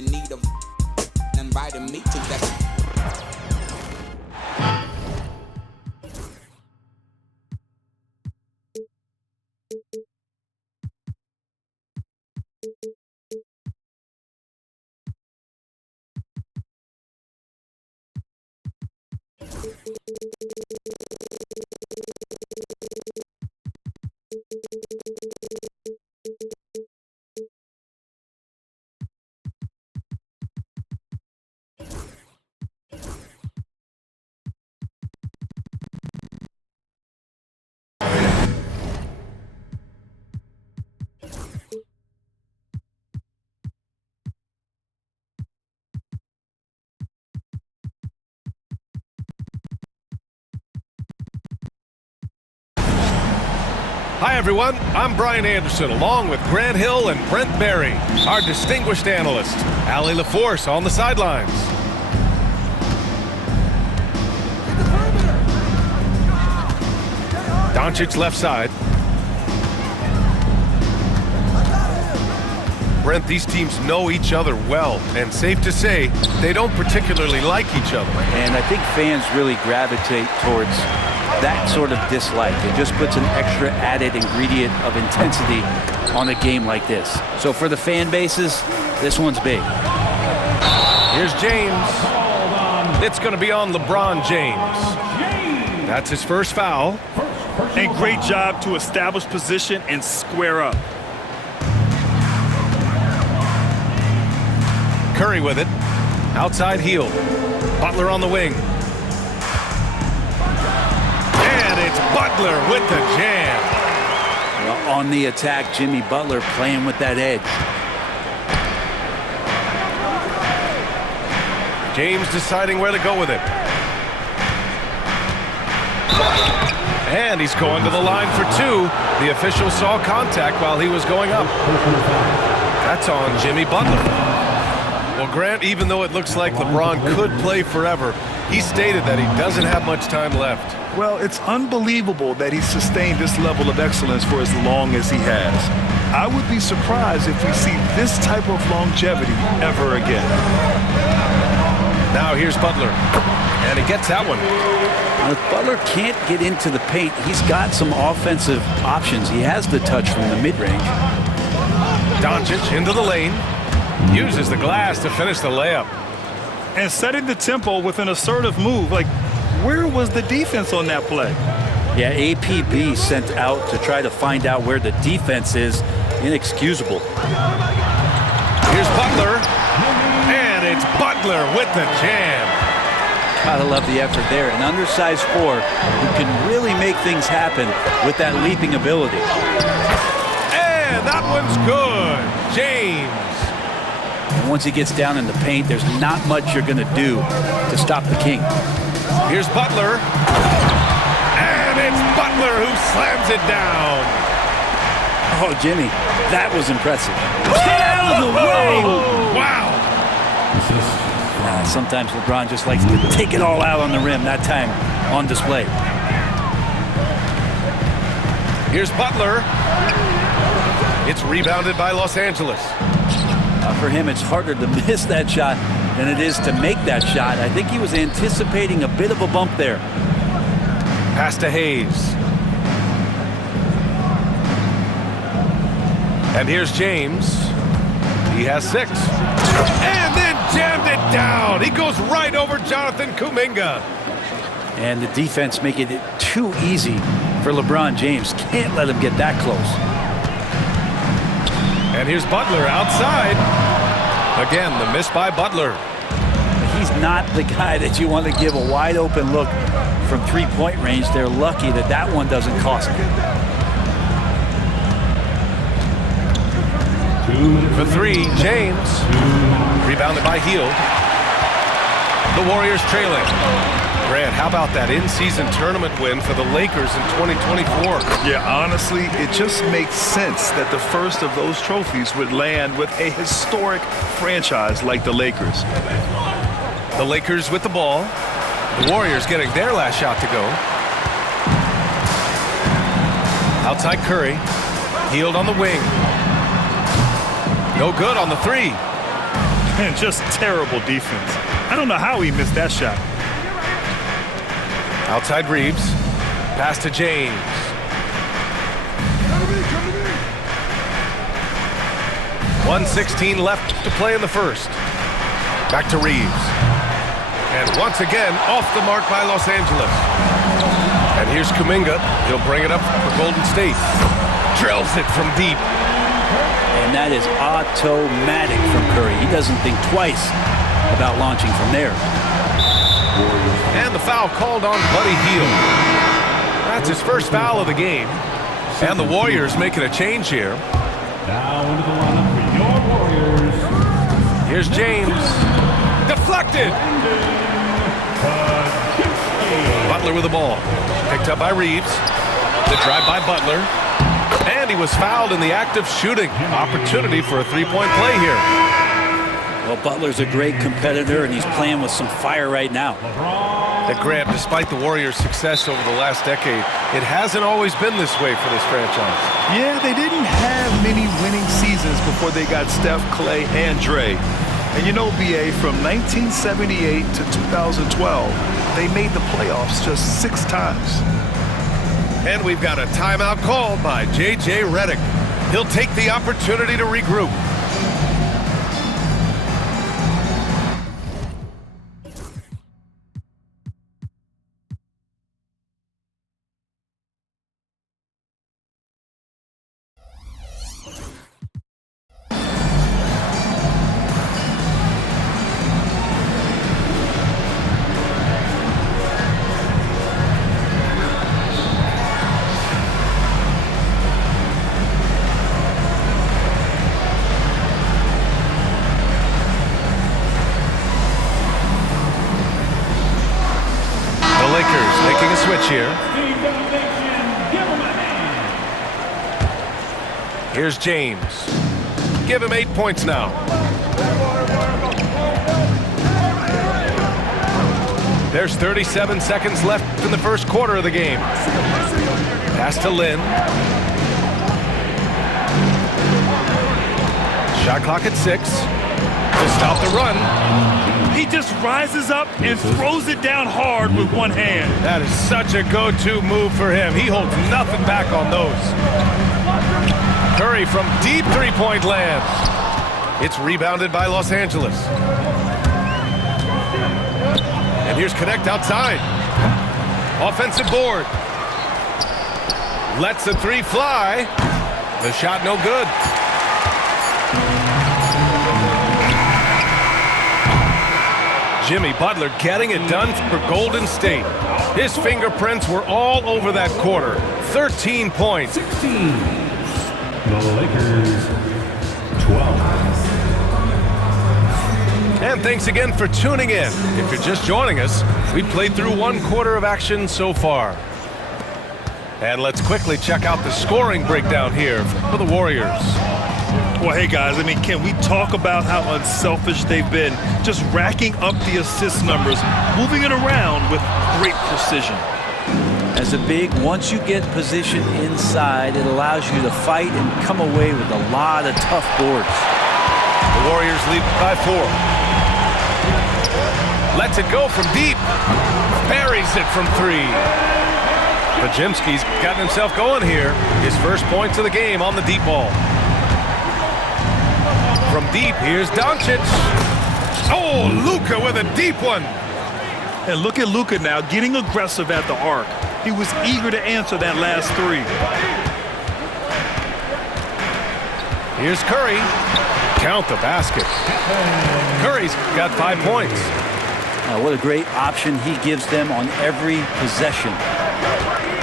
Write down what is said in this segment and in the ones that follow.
the need of inviting me to that. Hi everyone, I'm Brian Anderson along with Grant Hill and Brent Berry, our distinguished analyst. Allie LaForce on the sidelines. Doncic left side. Brent, these teams know each other well, and safe to say, they don't particularly like each other. And I think fans really gravitate towards that sort of dislike. It just puts an extra added ingredient of intensity on a game like this. So for the fan bases, this one's big. Here's James. It's going to be on LeBron James. That's his first foul. And great job to establish position and square up. Curry with it. Outside heel. Butler on the wing. It's Butler with the jam. Well, on the attack, Jimmy Butler playing with that edge. James deciding where to go with it. And he's going to the line for two. The official saw contact while he was going up. That's on Jimmy Butler. Well, Grant, even though it looks like LeBron could play forever, he stated that he doesn't have much time left. Well, it's unbelievable that he sustained this level of excellence for as long as he has. I would be surprised if we see this type of longevity ever again. Now here's Butler, and he gets that one. Now, if Butler can't get into the paint, he's got some offensive options. He has the touch from the mid-range. Doncic into the lane, uses the glass to finish the layup. And setting the tempo with an assertive move, like, where was the defense on that play? Yeah, APB sent out to try to find out where the defense is. Inexcusable. Here's Butler, and it's Butler with the jam. Gotta love the effort there. An undersized four who can really make things happen with that leaping ability. And that one's good. James. And once he gets down in the paint, there's not much you're gonna do to stop the King. Here's Butler. And it's Butler who slams it down. Oh, Jimmy, that was impressive. Get out of the way! Wow. Sometimes LeBron just likes to take it all out on the rim, that time on display. Here's Butler. It's rebounded by Los Angeles. For him, it's harder to miss that shot than it is to make that shot. I think he was anticipating a bit of a bump there. Pass to Hayes. And here's James. He has 6. And then jammed it down. He goes right over Jonathan Kuminga. And the defense making it too easy for LeBron James. Can't let him get that close. And here's Butler outside. Again, the miss by Butler. He's not the guy that you want to give a wide open look from three-point range. They're lucky that that one doesn't cost them. For 3, James. Rebounded by Hield. The Warriors trailing. Grant, how about that in-season tournament win for the Lakers in 2024? Yeah, honestly, it just makes sense that the first of those trophies would land with a historic franchise like the Lakers. The Lakers with the ball. The Warriors getting their last shot to go. Outside Curry. Hield on the wing. No good on the 3. And just terrible defense. I don't know how he missed that shot. Outside Reeves. Pass to James. .116 left to play in the first. Back to Reeves. And once again, off the mark by Los Angeles. And here's Kuminga. He'll bring it up for Golden State. Drills it from deep. And that is automatic from Curry. He doesn't think twice about launching from there. And the foul called on Buddy Hield. That's his first foul of the game. And the Warriors making a change here. Now into the lineup for your Warriors. Here's James. Deflected. Butler with the ball. Picked up by Reeves. The drive by Butler. And he was fouled in the act of shooting. Opportunity for a three-point play here. Well, Butler's a great competitor, and he's playing with some fire right now. And Grant, despite the Warriors' success over the last decade, it hasn't always been this way for this franchise. Yeah, they didn't have many winning seasons before they got Steph, Clay, and Dre. And you know, B.A., from 1978 to 2012, they made the playoffs just 6 times. And we've got a timeout called by J.J. Redick. He'll take the opportunity to regroup. Making a switch here. Here's James. Give him 8 points now. There's 37 seconds left in the first quarter of the game. Pass to Lynn. Shot clock at 6. To stop the run. He just rises up and throws it down hard with one hand. That is such a go-to move for him. He holds nothing back on those. Curry from deep three-point land. It's rebounded by Los Angeles. And here's Connect outside. Offensive board. Lets the three fly. The shot no good. Jimmy Butler getting it done for Golden State. His fingerprints were all over that quarter. 13 points. 16. The Lakers, 12. And thanks again for tuning in. If you're just joining us, we played through 1 quarter of action so far. And let's quickly check out the scoring breakdown here for the Warriors. Well, hey, guys, I mean, can we talk about how unselfish they've been? Just racking up the assist numbers, moving it around with great precision. As a big, once you get position inside, it allows you to fight and come away with a lot of tough boards. The Warriors lead by 4. Lets it go from deep. Buries it from 3. Pajimski's gotten himself going here. His first points of the game on the deep ball. From deep, here's Doncic. Oh, Luka with a deep one. And look at Luka now getting aggressive at the arc. He was eager to answer that last 3. Here's Curry. Count the basket. Curry's got 5 points. What a great option he gives them on every possession.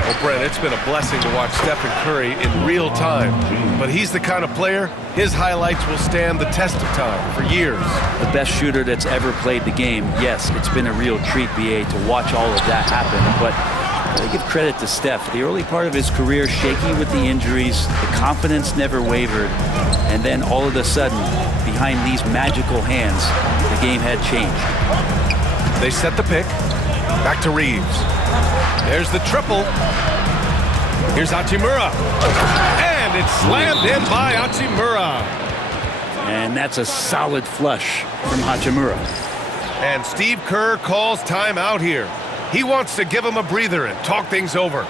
Well, Brent, it's been a blessing to watch Stephen Curry in real time. But he's the kind of player, his highlights will stand the test of time for years. The best shooter that's ever played the game. Yes, it's been a real treat, BA, to watch all of that happen. But I give credit to Steph. The early part of his career, shaky with the injuries, the confidence never wavered. And then all of a sudden, behind these magical hands, the game had changed. They set the pick. Back to Reeves. There's the triple. Here's Hachimura. And it's slammed in by Hachimura. And that's a solid flush from Hachimura. And Steve Kerr calls timeout here. He wants to give him a breather and talk things over.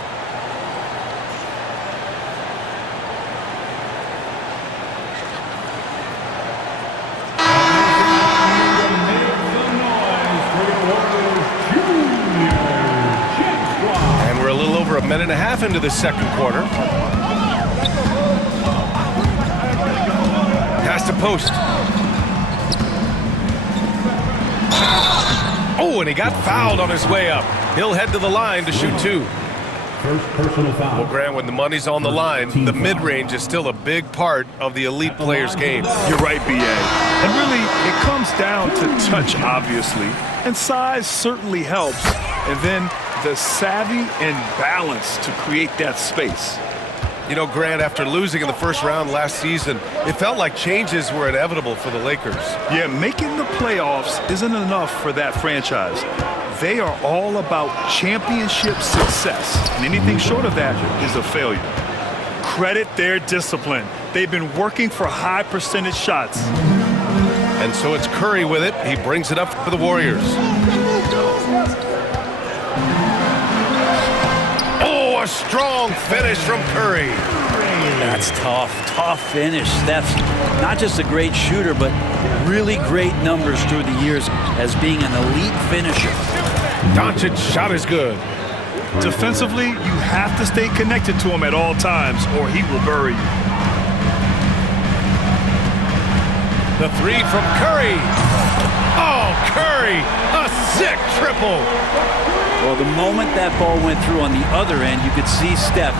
And we're a little over a minute and a half into the second quarter. Pass to post. Oh, and he got fouled on his way up. He'll head to the line to shoot two. First personal foul. Well, Grant, when the money's on the line, the mid-range is still a big part of the elite player's game. You're right, B.A. And really, it comes down to touch, obviously. And size certainly helps. And then the savvy and balance to create that space. You know, Grant, after losing in the first round last season, it felt like changes were inevitable for the Lakers. Yeah, making the playoffs isn't enough for that franchise. They are all about championship success, and anything short of that is a failure. Credit their discipline. They've been working for high percentage shots. And so it's Curry with it. He brings it up for the Warriors. Oh, a strong finish from Curry. That's tough finish. Steph's not just a great shooter, but really great numbers through the years as being an elite finisher. Doncic's shot is good. Defensively, you have to stay connected to him at all times, or he will bury you. The three from Curry. Oh, Curry, a sick triple. Well, the moment that ball went through on the other end, you could see Steph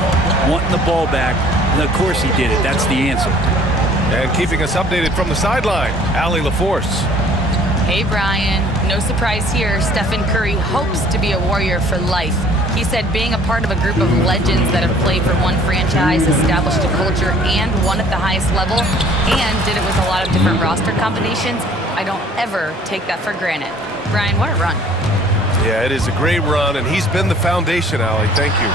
wanting the ball back, and of course he did it. That's the answer. And keeping us updated from the sideline, Allie LaForce. Hey, Brian. No surprise here. Stephen Curry hopes to be a Warrior for life. He said being a part of a group of legends that have played for one franchise, established a culture, and won at the highest level, and did it with a lot of different roster combinations, I don't ever take that for granted. Brian, what a run. Yeah, it is a great run, and he's been the foundation, Allie. Thank you.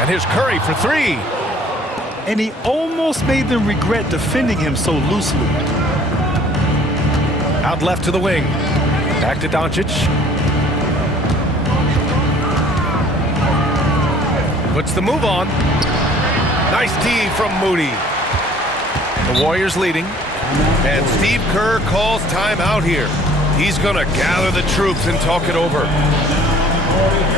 And here's Curry for three. And he almost made them regret defending him so loosely. Out left to the wing. Back to Doncic. Puts the move on. Nice D from Moody. The Warriors leading. And Steve Kerr calls timeout here. He's going to gather the troops and talk it over.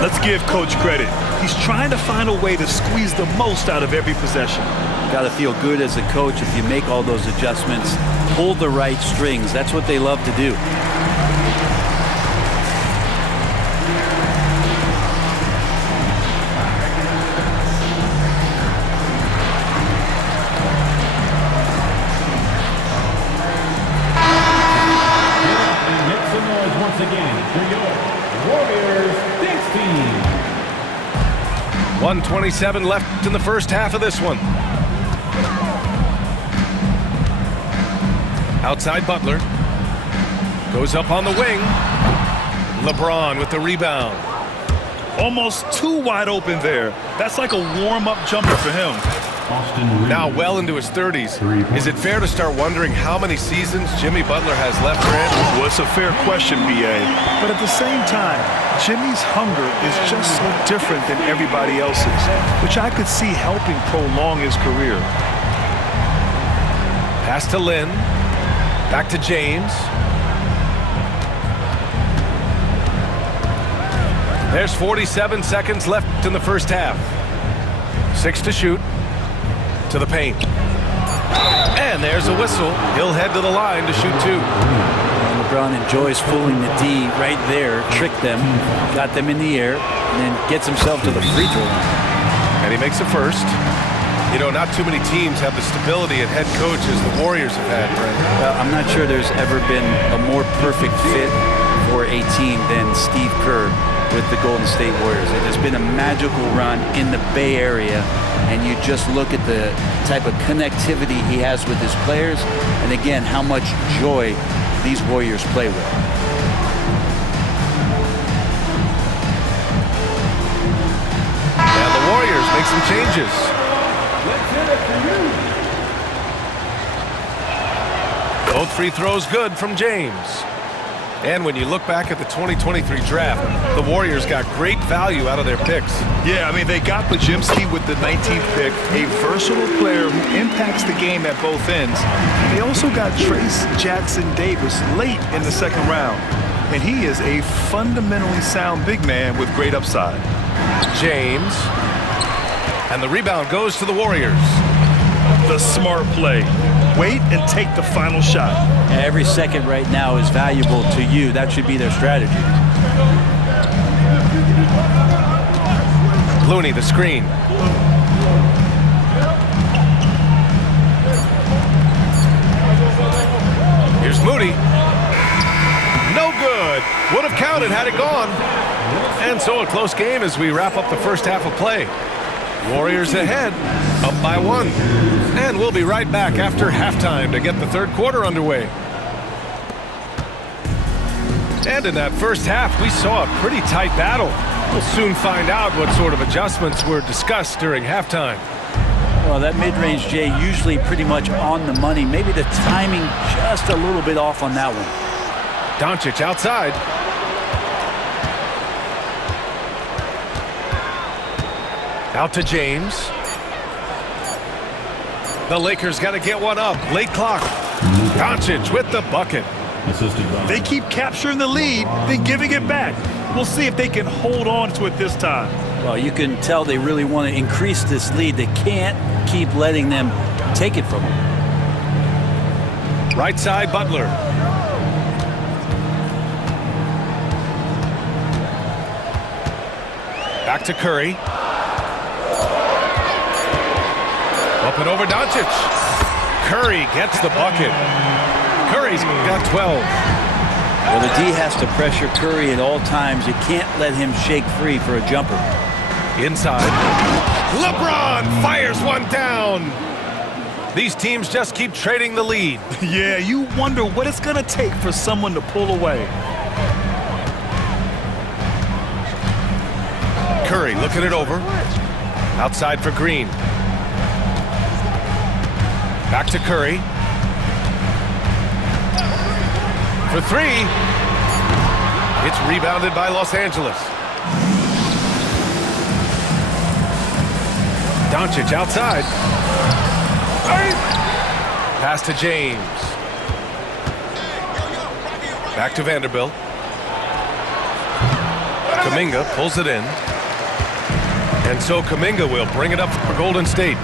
Let's give Coach credit. He's trying to find a way to squeeze the most out of every possession. Got to feel good as a coach if you make all those adjustments, pull the right strings. That's what they love to do. Once again, for your Warriors, this team. 1:27 left in the first half of this one. Outside Butler. Goes up on the wing. LeBron with the rebound. Almost too wide open there. That's like a warm-up jumper for him. Now well into his 30s. Is it fair to start wondering how many seasons Jimmy Butler has left, Grant? Well, it's a fair question, B.A. But at the same time, Jimmy's hunger is just so different than everybody else's, which I could see helping prolong his career. Pass to Lynn. Back to James. There's 47 seconds left in the first half. 6 to shoot. To the paint. And there's a whistle. He'll head to the line to shoot two. LeBron enjoys fooling the D right there, tricked them, got them in the air, and then gets himself to the free throw line. And he makes a first. You know, not too many teams have the stability at head coach as the Warriors have had, Brent. Well, I'm not sure there's ever been a more perfect fit for a team than Steve Kerr with the Golden State Warriors. It has been a magical run in the Bay Area, and you just look at the type of connectivity he has with his players, and again, how much joy these Warriors play with. And the Warriors make some changes. Let's hear it for you. Both free throws good from James. And when you look back at the 2023 draft, the Warriors got great value out of their picks. Yeah, I mean, they got Bajimski with the 19th pick, a versatile player who impacts the game at both ends. They also got Trace Jackson-Davis late in the second round, and he is a fundamentally sound big man with great upside. James. And the rebound goes to the Warriors. The smart play. Wait and take the final shot. Every second right now is valuable to you. That should be their strategy. Looney, the screen. Here's Moody. No good. Would have counted had it gone. And so a close game as we wrap up the first half of play. Warriors ahead, up by 1. And we'll be right back after halftime to get the third quarter underway. And in that first half, we saw a pretty tight battle. We'll soon find out what sort of adjustments were discussed during halftime. Well, that mid-range, Jay, usually pretty much on the money. Maybe the timing just a little bit off on that one. Doncic outside. Out to James. The Lakers got to get one up. Late clock. Doncic with the bucket. They keep capturing the lead, then giving it back. We'll see if they can hold on to it this time. Well, you can tell they really want to increase this lead. They can't keep letting them take it from them. Right side, Butler. Back to Curry. Up and over Doncic. Curry gets the bucket. Curry's got 12. Well, the D has to pressure Curry at all times. You can't let him shake free for a jumper. Inside. LeBron fires one down. These teams just keep trading the lead. Yeah, you wonder what it's going to take for someone to pull away. Curry looking it over. Outside for Green. Back to Curry. For 3. It's rebounded by Los Angeles. Doncic outside. Pass to James. Back to Vanderbilt. Kuminga pulls it in. And so Kuminga will bring it up for Golden State.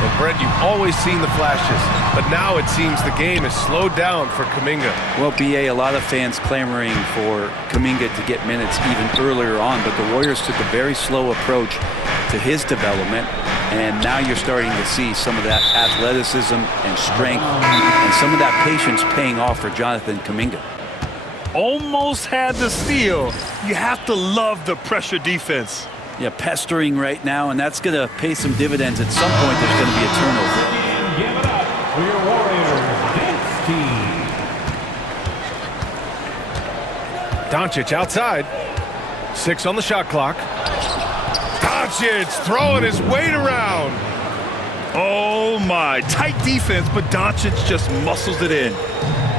And Brett, you've always seen the flashes, but now it seems the game is slowed down for Kuminga. Well, BA, a lot of fans clamoring for Kuminga to get minutes even earlier on, but the Warriors took a very slow approach to his development, and now you're starting to see some of that athleticism and strength and some of that patience paying off for Jonathan Kuminga. Almost had the steal. You have to love the pressure defense. Yeah, pestering right now, and that's going to pay some dividends. At some point, there's going to be a turnover. And give it up for your Warriors dance team. Doncic outside. 6 on the shot clock. Doncic throwing his weight around. Oh my, tight defense, but Doncic just muscles it in.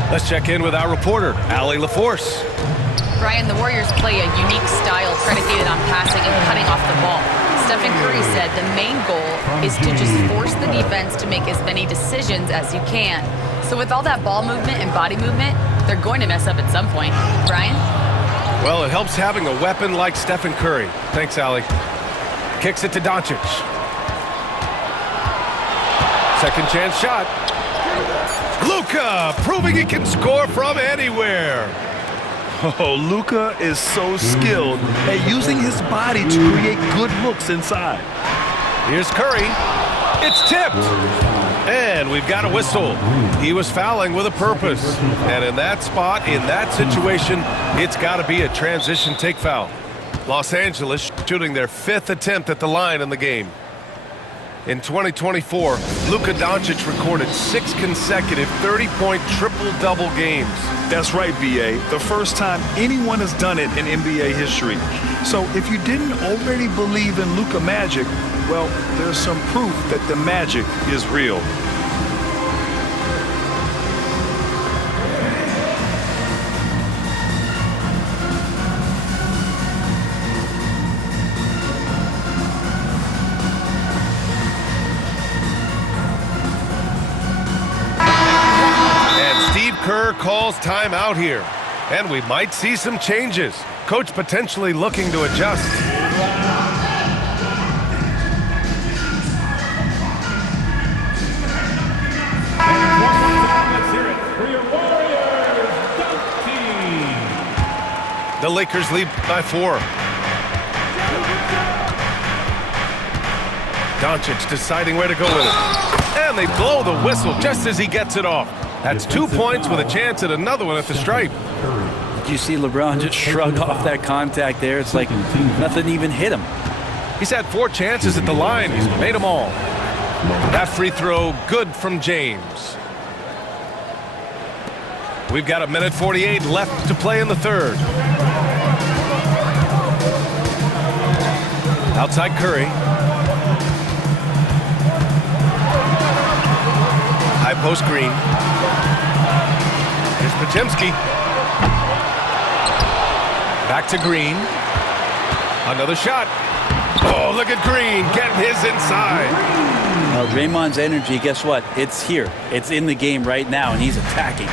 Let's check in with our reporter, Allie LaForce. Brian, the Warriors play a unique style predicated on passing and cutting off the ball. Stephen Curry said the main goal is to just force the defense to make as many decisions as you can. So with all that ball movement and body movement, they're going to mess up at some point. Brian? Well, it helps having a weapon like Stephen Curry. Thanks, Allie. Kicks it to Doncic. Second chance shot. Luka proving he can score from anywhere. Oh, Luka is so skilled at using his body to create good looks inside. Here's Curry. It's tipped. And we've got a whistle. He was fouling with a purpose. And in that spot, in that situation, it's got to be a transition take foul. Los Angeles shooting their 5th attempt at the line in the game. In 2024, Luka Doncic recorded 6 consecutive 30-point triple-double games. That's right, B.A. The first time anyone has done it in NBA history. So if you didn't already believe in Luka magic, well, there's some proof that the magic is real. calls timeout here. And we might see some changes. Coach potentially looking to adjust. Let's hear it for your Warriors, Dunk Team. The Lakers lead by 4. Doncic deciding where to go with it. And they blow the whistle just as he gets it off. That's 2 points with a chance at another one at the stripe. Did you see LeBron just shrug off that contact there? It's like nothing even hit him. He's had 4 chances at the line. He's made them all. That free throw good from James. We've got 1:48 left to play in the third. Outside Curry. High post Green. Here's Podziemski. Back to Green. Another shot. Oh, look at Green getting his inside. Draymond's energy, guess what? It's here. It's in the game right now, and he's attacking.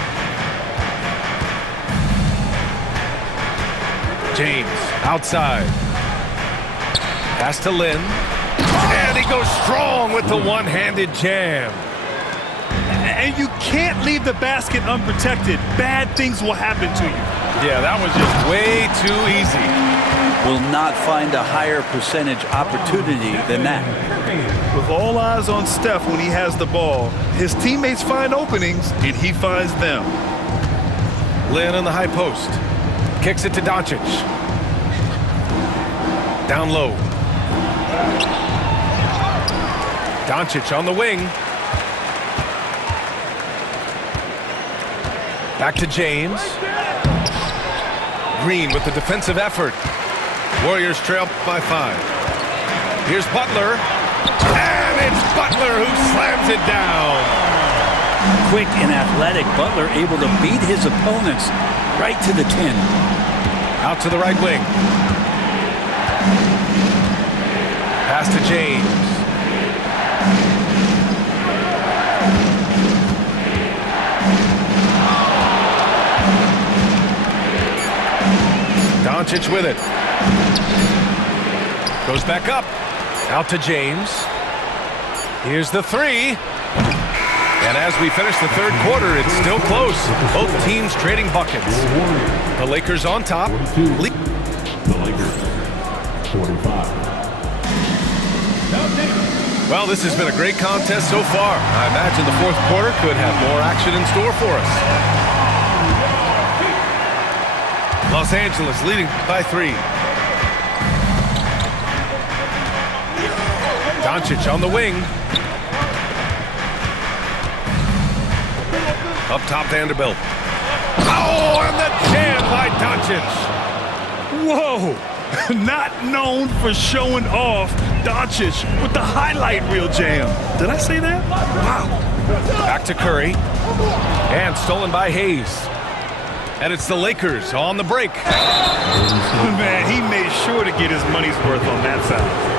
James outside. Pass to Lynn. And he goes strong with the one-handed jam. And you can't leave the basket unprotected. Bad things will happen to you. Yeah, that was just way too easy. Will not find a higher percentage opportunity than that. With all eyes on Steph when he has the ball, his teammates find openings, and he finds them. Lynn on the high post. Kicks it to Doncic. Down low. Doncic on the wing. Back to James. Green with the defensive effort. Warriors trail by 5. Here's Butler. And it's Butler who slams it down. Quick and athletic, Butler able to beat his opponents right to the 10. Out to the right wing. Pass to James. Doncic with it. Goes back up. Out to James. Here's the 3. And as we finish the third quarter, it's still close. Both teams trading buckets. The Lakers on top. The Lakers, 45. Well, this has been a great contest so far. I imagine the fourth quarter could have more action in store for us. Los Angeles leading by 3. Doncic on the wing. Up top, Vanderbilt. Oh, and the jam by Doncic. Whoa! Not known for showing off, Doncic with the highlight reel jam. Did I say that? Wow. Back to Curry. And stolen by Hayes. And it's the Lakers on the break. Man, he made sure to get his money's worth on that side.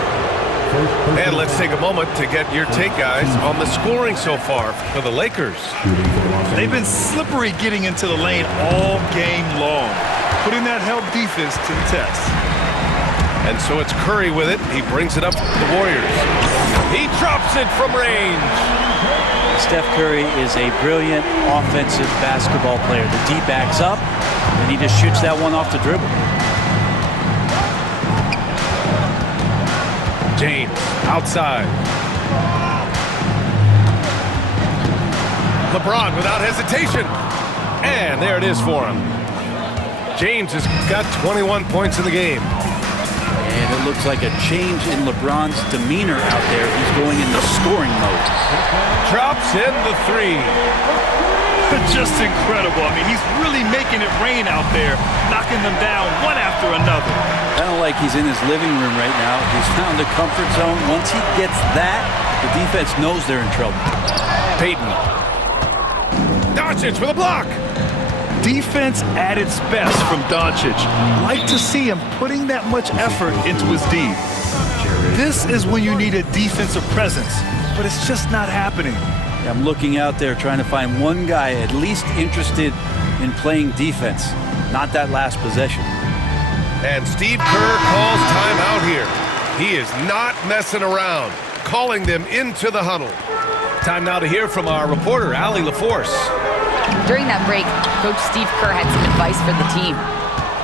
And let's take a moment to get your take, guys, on the scoring so far for the Lakers. They've been slippery getting into the lane all game long, putting that help defense to the test. And so it's Curry with it. He brings it up to the Warriors. He drops it from range. Steph Curry is a brilliant offensive basketball player. The D backs up, and he just shoots that one off the dribble. James outside. LeBron without hesitation. And there it is for him. James has got 21 points in the game. And it looks like a change in LeBron's demeanor out there. He's going into scoring mode. Drops in the 3. Just incredible. I mean, he's really making it rain out there, knocking them down one after another. Kind of like he's in his living room right now. He's found a comfort zone. Once he gets that, the defense knows they're in trouble. Payton. Doncic with a block. Defense at its best from Doncic. Like to see him putting that much effort into his D. This is when you need a defensive presence, but it's just not happening. I'm looking out there trying to find one guy at least interested in playing defense, not that last possession. And Steve Kerr calls timeout here. He is not messing around, calling them into the huddle. Time now to hear from our reporter, Allie LaForce. During that break, Coach Steve Kerr had some advice for the team.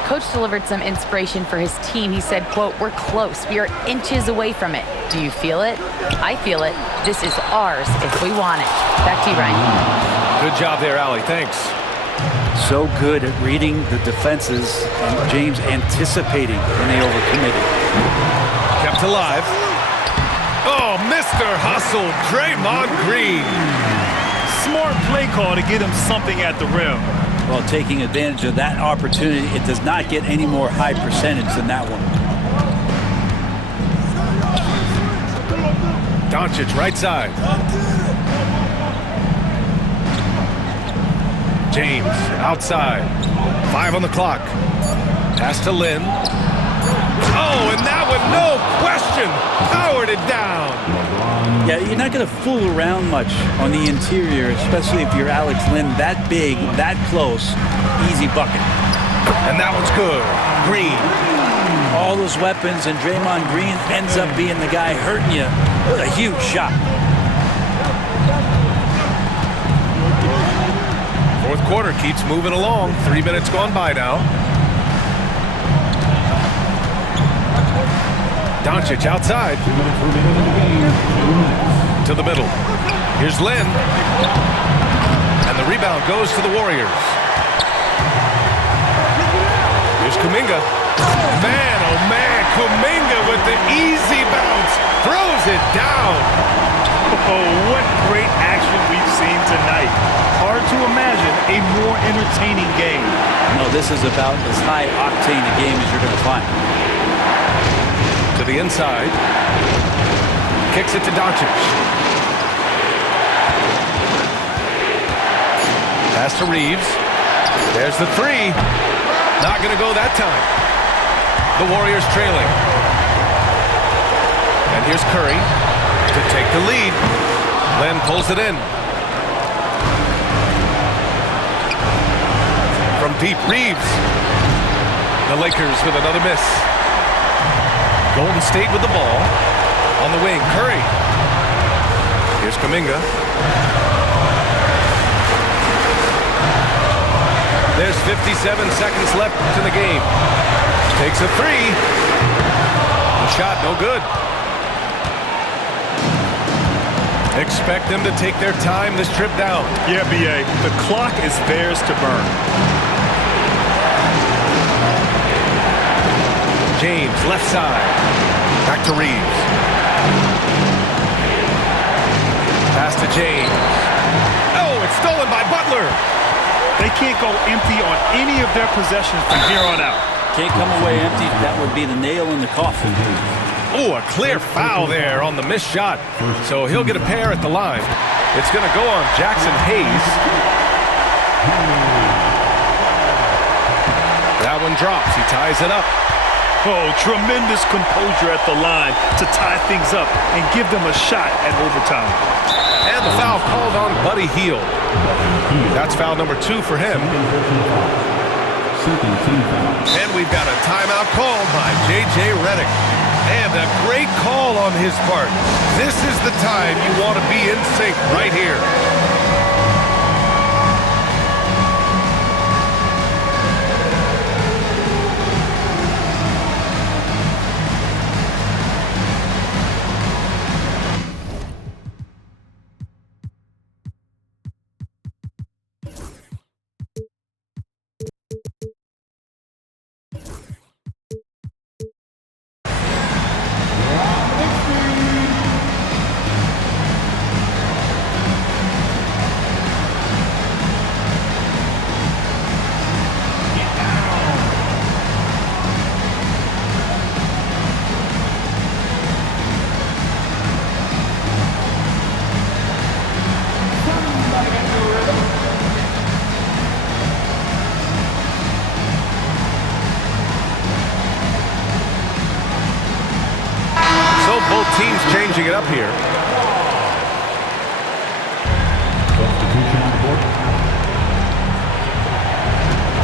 Coach delivered some inspiration for his team. He said, quote, "We're close. We are inches away from it. Do you feel it? I feel it. This is ours if we want it." Back to you, Ryan. Good job there, Allie. Thanks. So good at reading the defenses and James anticipating when they overcommitted. Kept alive. Oh, Mr. Hustle, Draymond Green. Smart play call to get him something at the rim. Well, taking advantage of that opportunity, it does not get any more high percentage than that one. Doncic, right side. James, outside. 5 on the clock. Pass to Lynn. Oh, and that one, no question, powered it down. Yeah, you're not going to fool around much on the interior, especially if you're Alex Lynn, that big, that close, easy bucket. And that one's good. Green. All those weapons, and Draymond Green ends up being the guy hurting you. What a huge shot. Fourth quarter keeps moving along. 3 minutes gone by now. Doncic outside. To the middle. Here's Lynn. And the rebound goes to the Warriors. Here's Kuminga. Man, oh man, Kuminga with the easy bounce. Throws it down. Oh, what great action we've seen tonight. Hard to imagine a more entertaining game. No, this is about as high octane a game as you're going to find. To the inside. Kicks it to Doncic. Pass to Reeves. There's the three. Not going to go that time. The Warriors trailing. And here's Curry to take the lead. Len pulls it in. From deep, Reeves. The Lakers with another miss. Golden State with the ball. On the wing, Curry. Here's Kuminga. There's 57 seconds left in the game. Takes a three. The shot, no good. Expect them to take their time this trip down. Yeah, B.A., the clock is theirs to burn. James, left side. Back to Reeves. Pass to James. Oh, it's stolen by Butler. They can't go empty on any of their possessions from here on out. Can't come away empty. That would be the nail in the coffin. Oh, a clear foul there on the missed shot. So he'll get a pair at the line. It's going to go on Jackson Hayes. That one drops. He ties it up. Oh, tremendous composure at the line to tie things up and give them a shot at overtime. And the foul called on Buddy Hield. That's foul number 2 for him. And we've got a timeout called by J.J. Redick. And a great call on his part. This is the time you want to be in sync right here. Both teams changing it up here. Substitution on the board.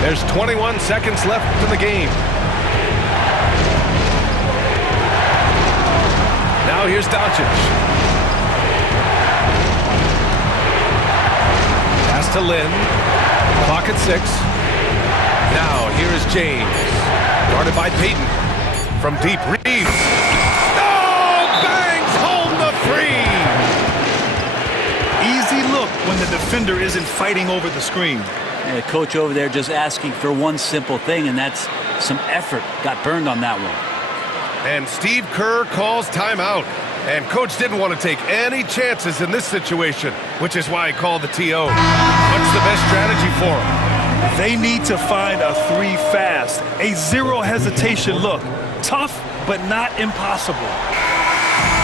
There's 21 seconds left in the game. Now here's Doncic. Pass to Lynn. Clock at 6. Now here is James. Guarded by Peyton. From deep, Reeves. Oh, bangs home the 3. Easy look when the defender isn't fighting over the screen. And the coach over there just asking for one simple thing, and that's some effort. Got burned on that one. And Steve Kerr calls timeout. And coach didn't want to take any chances in this situation, which is why he called the TO. What's the best strategy for him? They need to find a 3 fast. A 0 hesitation look. Tough, but not impossible.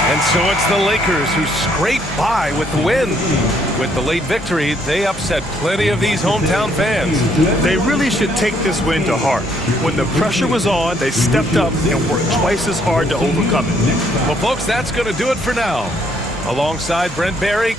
And so it's the Lakers who scrape by with the win. With the late victory, they upset plenty of these hometown fans. They really should take this win to heart. When the pressure was on, they stepped up and worked twice as hard to overcome it. Well, folks, that's going to do it for now. Alongside Brent Barry,